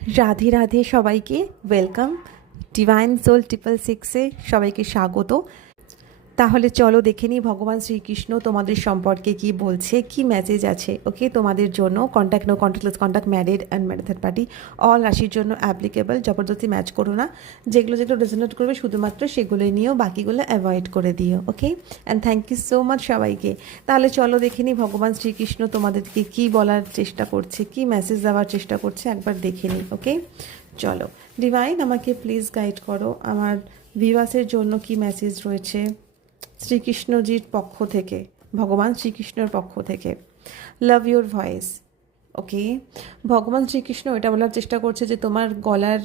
রাধে রাধে সবাইকে welcome divine soul 666-এ সবাইকে স্বাগত। তাহলে চলো দেখে নিই ভগবান শ্রীকৃষ্ণ তোমাদের সম্পর্কে কি বলছে, কি মেসেজ আছে। ওকে, তোমাদের জন্য contact, no contactless contact, married and married third party, all রাশির জন্য অ্যাপ্লিকেবল। জবরদস্তি ম্যাচ করো না, যেগুলো যেগুলো রেজোনেট করবে শুধুমাত্র সেগুলোই নিও, বাকিগুলো অ্যাভয়েড করে দিও। Okay, and thank you so much সবাইকে। তাহলে চলো দেখে নিই ভগবান শ্রীকৃষ্ণ তোমাদেরকে কি বলার চেষ্টা করছে, কি মেসেজ দেওয়ার চেষ্টা করছে, একবার দেখে নিই। ওকে, চলো ডিভাইন আমাকে প্লিজ গাইড করো, আমার ভিউয়ার্সের জন্য কি মেসেজ রয়েছে শ্রীকৃষ্ণজির পক্ষ থেকে, ভগবান শ্রীকৃষ্ণর পক্ষ থেকে। Love your voice. ওকে, ভগবান শ্রীকৃষ্ণ এটা বলার চেষ্টা করছে যে তোমার গলার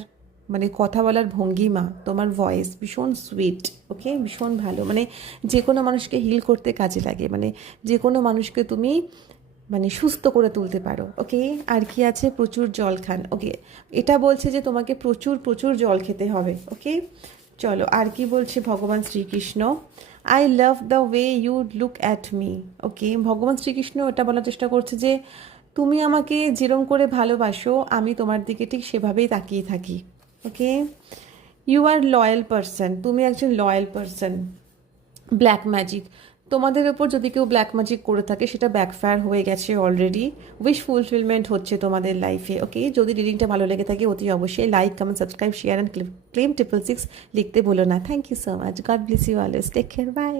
মানে কথা বলার ভঙ্গিমা, তোমার ভয়েস ভীষণ সুইট। ওকে, ভীষণ ভালো, মানে যে কোনো মানুষকে হিল করতে কাজে লাগে, মানে যে কোনো মানুষকে তুমি মানে সুস্থ করে তুলতে পারো। ওকে, আর কি আছে, প্রচুর জল খান। ওকে, এটা বলছে যে তোমাকে প্রচুর প্রচুর জল খেতে হবে। ওকে, চলো আর কি বলছে ভগবান Shrikrishna. I love the way you look at me. Okay, ভগবান শ্রীকৃষ্ণ এটা বলার চেষ্টা করছে যে তুমি আমাকে যেরম করে ভালোবাসো আমি তোমার দিকে ঠিক সেভাবেই তাকিয়ে থাকি। ওকে, ইউ আর লয়াল পারসন, তুমি একজন লয়াল পারসন। ব্ল্যাক ম্যাজিক, তোমাদের ওপর যদি কেউ ব্ল্যাক ম্যাজিক করে থাকে সেটা ব্যাকফায়ার হয়ে গেছে অলরেডি, উইশ ফুলফিলমেন্ট হচ্ছে তোমাদের লাইফে। ওকে, যদি রিডিংটা ভালো লেগে থাকে অতি অবশ্যই like, comment, subscribe, share and claim 666 লিখতে ভুলো না। Thank you so much, god bless you always, take care, by.